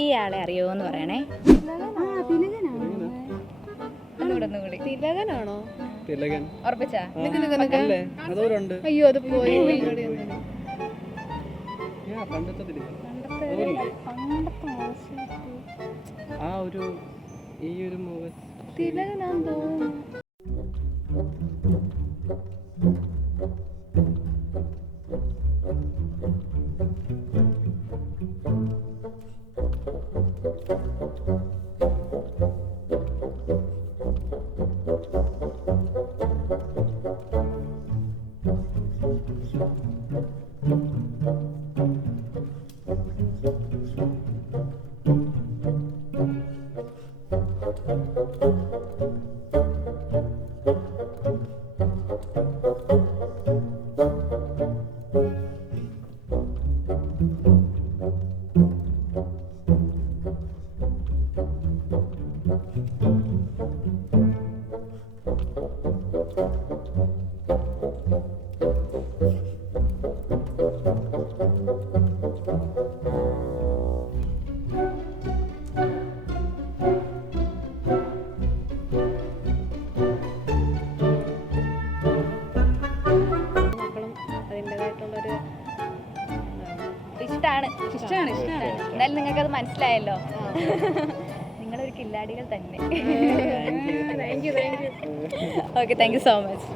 ഈ ആളെ അറിയോ എന്ന് പറയണേ. തിലകനാണോ? തിലകൻ ഉറപ്പിച്ചാ? അയ്യോ അത് പോയി. ആ ഒരു ഈ ഒരു മൂവി തിലകനാന്ന് തോന്നുന്നു. ഇഷ്ടമാണ്. എന്നാലും നിങ്ങൾക്കത് മനസ്സിലായല്ലോ. നിങ്ങളൊരു കില്ലാടികൾ തന്നെ. Okay, thank you so much.